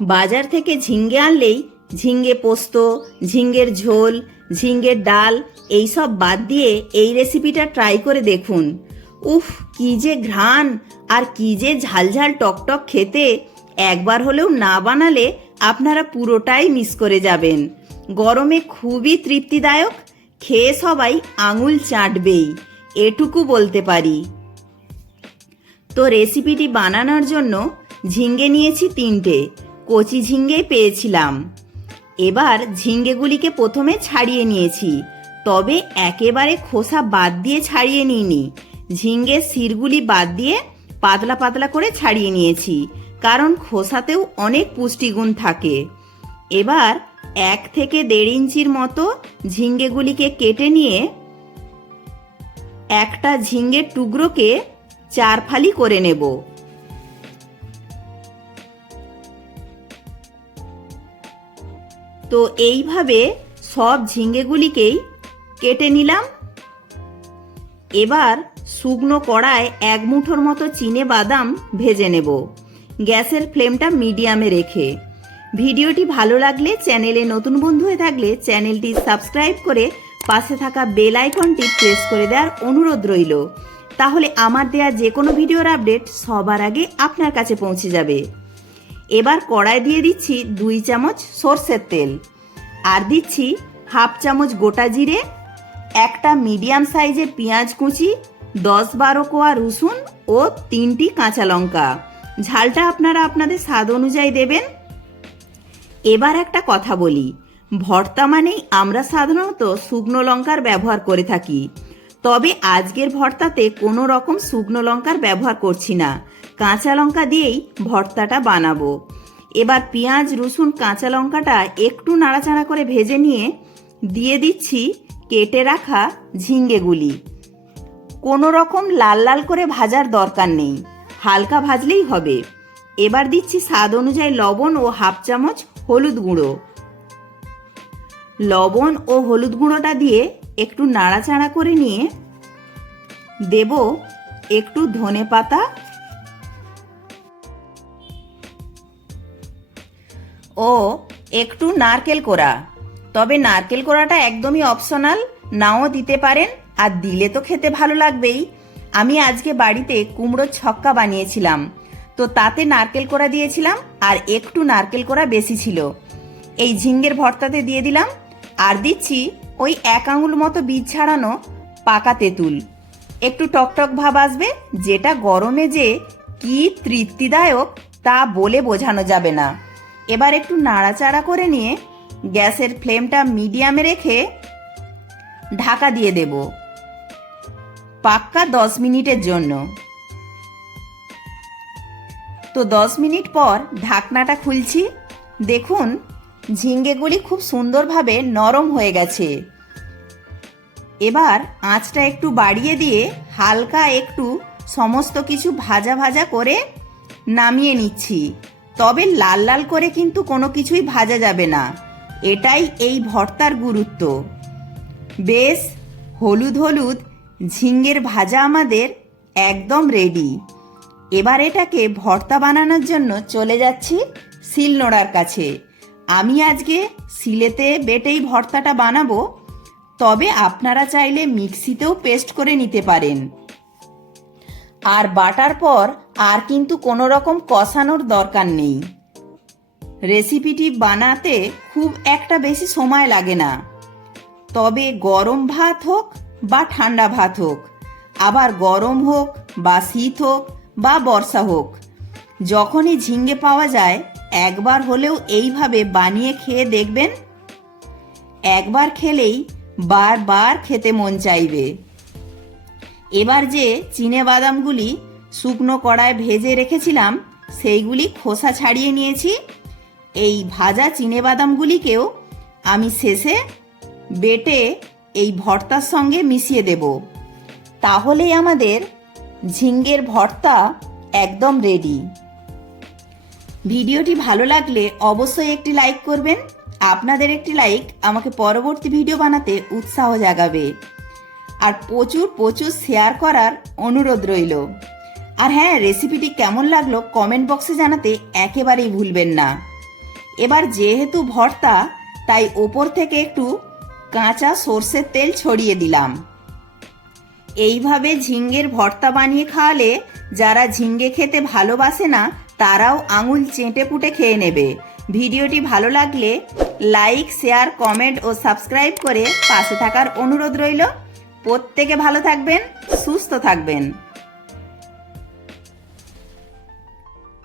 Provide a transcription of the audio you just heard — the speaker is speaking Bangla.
বাজার থেকে ঝিঙ্গে আনলেই ঝিঙ্গে পোস্ত, ঝিঙ্গের ঝোল, ঝিঙ্গের ডাল এইসব বাদ দিয়ে এই রেসিপিটা ট্রাই করে দেখুন। উফ, কি যে ঘ্রাণ! আর কি যে ঝালঝাল টকটক খেতে! একবার হলেও না বানালে আপনারা পুরোটাই মিস করে যাবেন। গরমে খুবই তৃপ্তিদায়ক, খেয়ে সবাই আঙুল চাটবেই, এটুকু বলতে পারি। তো রেসিপিটি বানানোর জন্য ঝিঙ্গে নিয়েছি তিনটে। কচি ঝিঙ্গেই পেয়েছিলাম। এবার ঝিঙ্গেগুলিকে প্রথমে ছাড়িয়ে নিয়েছি, তবে একেবারে খোসা বাদ দিয়ে ছাড়িয়ে নিইনি। ঝিঙ্গের শিরগুলি বাদ দিয়ে পাতলা পাতলা করে ছাড়িয়ে নিয়েছি, কারণ খোসাতেও অনেক পুষ্টিগুণ থাকে। এবার এক থেকে দেড় ইঞ্চির মতো ঝিঙ্গেগুলিকে কেটে নিয়ে একটা ঝিঙ্গের টুকরোকে চার ফালি করে নেব। তো এইভাবে সব ঝিঙ্গেগুলিকেই কেটে নিলাম। এবার শুকনো কড়ায় এক মুঠোর মতো চিনে বাদাম ভেজে নেব। গ্যাসের ফ্লেমটা মিডিয়ামে রেখে। ভিডিওটি ভালো লাগলে চ্যানেলে নতুন বন্ধু হয়ে থাকলে চ্যানেলটি সাবস্ক্রাইব করে পাশে থাকা বেল আইকনটি প্রেস করে দেওয়ার অনুরোধ রইল। তাহলে আমার দেয়া যে কোনো ভিডিওর আপডেট সবার আগে আপনার কাছে পৌঁছে যাবে। এবার কড়াই দিয়ে দিচ্ছি দুই চামচ সর্ষের তেল। আর দিচ্ছি হাফ চামচ গোটা জিরে, একটা মিডিয়াম সাইজের পেঁয়াজ কুচি, দশ বারো কোয়া রসুন ও তিনটি কাঁচা লঙ্কা। ঝালটা আপনারা আপনাদের স্বাদ অনুযায়ী দেবেন। এবার একটা কথা বলি। ভর্তা মানেই আমরা সাধারণত শুকনো লঙ্কার ব্যবহার করে থাকি। তবে আজকের ভর্তাতে কোনো রকম শুকনো লঙ্কার ব্যবহার করছি না। কাঁচা লঙ্কা দিয়েই ভর্তাটা বানাবো। এবার পেঁয়াজ, রসুন, কাঁচা লঙ্কাটা একটু নাড়াচাড়া করে ভেজে নিয়ে দিয়ে দিচ্ছি কেটে রাখা ঝিঙ্গেগুলি। কোনো রকম লাল লাল করে ভাজার দরকার নেই। হালকা ভাজলেই হবে। এবার দিচ্ছি স্বাদ অনুযায়ী লবণ ও হাফ চামচ হলুদ গুঁড়ো। লবণ ও হলুদ গুঁড়োটা দিয়ে একটু নাড়াচাড়া করে নিয়ে দেব একটু ধনে পাতা। ও, একটু নারকেল কোড়া। তবে নারকেল কোড়াটা একদমই অপশনাল নাও দিতে পারেন, আর দিলে তো খেতে ভালো লাগবেই। আমি আজকে বাড়িতে কুমড়োর ছক্কা বানিয়েছিলাম। তো তাতে নারকেল কোড়া দিয়েছিলাম, আর একটু নারকেল কোড়া বেশি ছিল। এই ঝিঙ্গের ভর্তাতে দিয়ে দিলাম। আর দিচ্ছি ওই এক আঙুল মতো বীজ ছাড়ানো পাকা তেঁতুল। একটু টকটক ভাব আসবে, যেটা গরমে যে কি তৃপ্তিদায়ক তা বলে বোঝানো যাবে না। এবার একটু নাড়াচাড়া করে নিয়ে গ্যাসের ফ্লেমটা মিডিয়ামে রেখে ঢাকা দিয়ে দেব। পাক্কা দশ মিনিটের জন্য। তো দশ মিনিট পর ঢাকনাটা খুলছি। দেখুন ঝিঙ্গেগুলি খুব সুন্দরভাবে নরম হয়ে গেছে। এবার আঁচটা একটু বাড়িয়ে দিয়ে হালকা একটু সমস্ত কিছু ভাজা ভাজা করে নামিয়ে নিচ্ছি। তবে লাল লাল করে কিন্তু কোনো কিছুই ভাজা যাবে না। এটাই এই ভর্তার গুরুত্ব। বেশ, হলুদ হলুদ, ঝিঙ্গের ভাজা আমাদের একদম রেডি এবার এটাকে ভর্তা বানানোর জন্য চলে যাচ্ছি শিলনোড়ার কাছে। আমি আজকে শিলেতে বেটেই ভর্তাটা বানাবো, তবে আপনারা চাইলে মিক্সিতেও পেস্ট করে নিতে পারেন। আর বাটার পর আর কিন্তু কোনো রকম কষানোর দরকার নেই। রেসিপিটি বানাতে খুব একটা বেশি সময় লাগে না। তবে গরম ভাত হোক বা ঠান্ডা ভাত হোক, আবার গরম হোক বা শীত হোক বা বর্ষা হোক, যখনই ঝিঙ্গে পাওয়া যায় একবার হলেও এইভাবে বানিয়ে খেয়ে দেখবেন? একবার খেলেই বারবার খেতে মন চাইবে। এবার যে চিনে বাদামগুলি শুকনো কড়ায় ভেজে রেখেছিলাম, সেইগুলি খোসা ছাড়িয়ে নিয়েছি। এই ভাজা চিনে বাদামগুলিকেও আমি শেষে বেটে এই ভর্তার সঙ্গে মিশিয়ে দেব। তাহলেই আমাদের ঝিঙ্গের ভর্তা একদম রেডি ভিডিওটি ভালো লাগলে অবশ্যই একটি লাইক করবেন। আপনাদের একটি লাইক আমাকে পরবর্তী ভিডিও বানাতে উৎসাহ জাগাবে। আর প্রচুর প্রচুর শেয়ার করার অনুরোধ রইল। আর হ্যাঁ রেসিপিটি কেমন লাগল কমেন্ট বক্সে জানাতে একেবারেই ভুলবেন না। এবার যেহেতু ভর্তা, তাই ওপর থেকে একটু কাঁচা সর্ষের তেল ছড়িয়ে দিলাম। এইভাবে ঝিঙ্গের ভর্তা বানিয়ে খাওয়ালে যারা ঝিঙ্গে খেতে ভালোবাসে না তারাও আঙুল চেটে পুটে খেয়ে নেবে। ভিডিওটি ভালো লাগলে লাইক, শেয়ার, কমেন্ট ও সাবস্ক্রাইব করে পাশে থাকার অনুরোধ রইল। প্রত্যেকে ভালো থাকবেন, সুস্থ থাকবেন।